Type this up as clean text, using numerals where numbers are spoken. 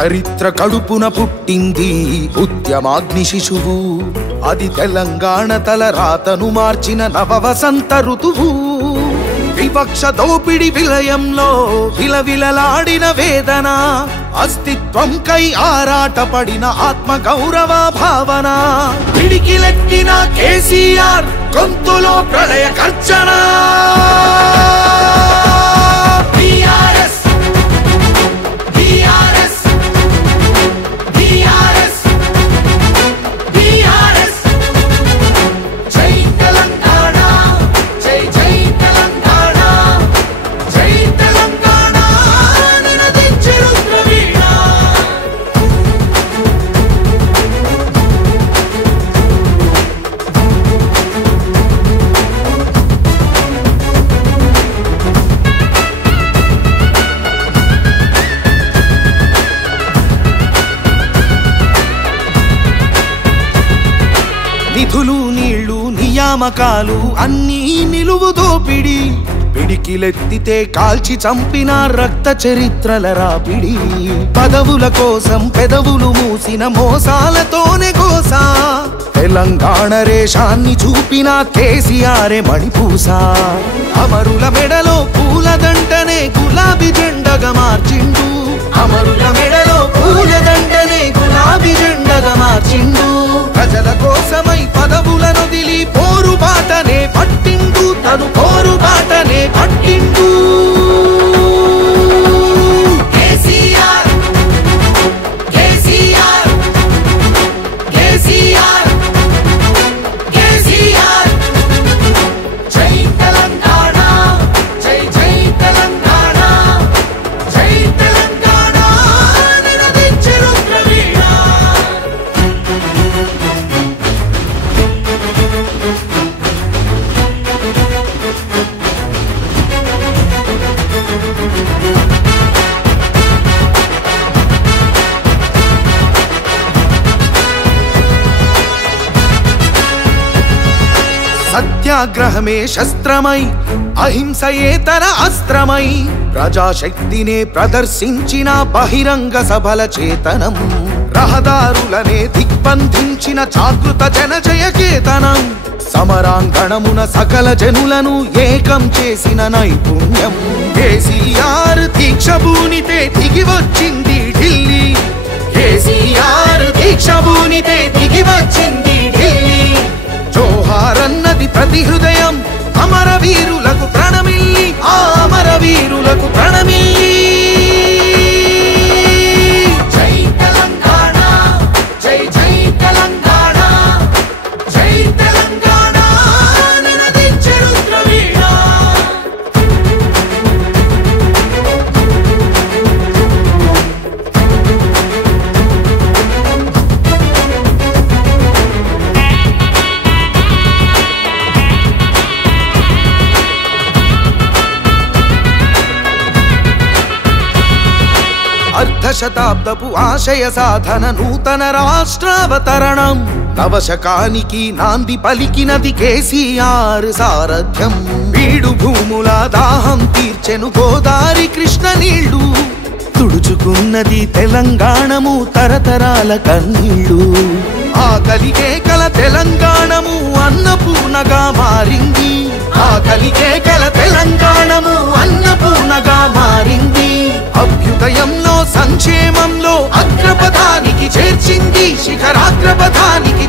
చరిత్ర కడుపున పుట్టింది ఉద్యమాగ్ని శిశువు. అది తెలంగాణ తల రాతను మార్చిన నవవసంత ఋతువు. వివక్ష దోపిడి విలయంలో విలవిలలాడిన వేదన, అస్తిత్వంకై ఆరాటపడిన ఆత్మ గౌరవ భావన. పిడికిలెత్తిన కేసీఆర్ గొంతులో ప్రళయ గర్జన. నిధులు నీళ్లు నియామకాలు అన్నీ నిలువు దోపిడి. పిడికిలెత్తితే కాల్చి చంపిన రక్త చరిత్రల రాపిడి. పదవుల కోసం పెదవులు మూసిన మోసాలతోనే గోసా. తెలంగాణ రేషాన్ని చూపిన కేసీఆరే మణిపూస. అమరుల మెడలో పూలదండనే గులాబీ జెండగా మార్చిండు. అమరుల మెడలో పూలదండనే గులాబీ జెండగా మార్చిండు. ప్రజల కోసమై పదవులను దిలి పోరుబాటనే పట్టిండు. తను పోరుబాటనే పట్టిండు. కేసీఆర్ కేసీఆర్ కేసీఆర్ కేసీఆర్. జై తెలంగాణ జై జై తెలంగాణ జై తెలంగాణ నినదించే రుద్రవీణ. సత్యాగ్రహమే శస్త్రమై అహింసయే తన అస్త్రమై ప్రజాశక్తినే ప్రదర్శించిన బహిరంగ సభల చేతనం. రహదారులనే దిగ్బంధించిన జాగృత జనజయ కేతనం. సమరాంగణమున సకల జనులను ఏకం చేసిన నైపుణ్యం. కేసీఆర్ దీక్ష భూనితే దిగి వచ్చింది ఢిల్లీ. కేసీఆర్ దీక్ష భూనితే దిగి వచ్చింది ఢిల్లీ. జోహారన్నది ప్రతి హృదయం అమరవీరులకు ప్రణమిల్లి. ఆ అమరవీరులకు ప్రణమిల్లి. జై తెలంగాణ జై జై తెలంగాణ జై తెలంగాణ నినదించే రుద్రవీణ. అర్ధశతాబ్దపు ఆశయ సాధన నూతన రాష్ట్రావతరణం. నవశకానికి నాంది పలికినది కేసీఆర్ సారథ్యం. బీడు భూముల దాహం తీర్చెను గోదారి కృష్ణ నీళ్లు. తుడుచుకున్నది తెలంగాణము తరతరాల కన్నీళ్లు. ఆకలికే కల తెలంగాణము అన్నపూర్ణగా మారింది. ఆకలికే కల తెలంగాణము అన్నపూర్ణగా మారింది. అభ్యుదయంలో సంక్షేమంలో అగ్రపథానికి చేర్చింది. శిఖరాగ్రపథానికి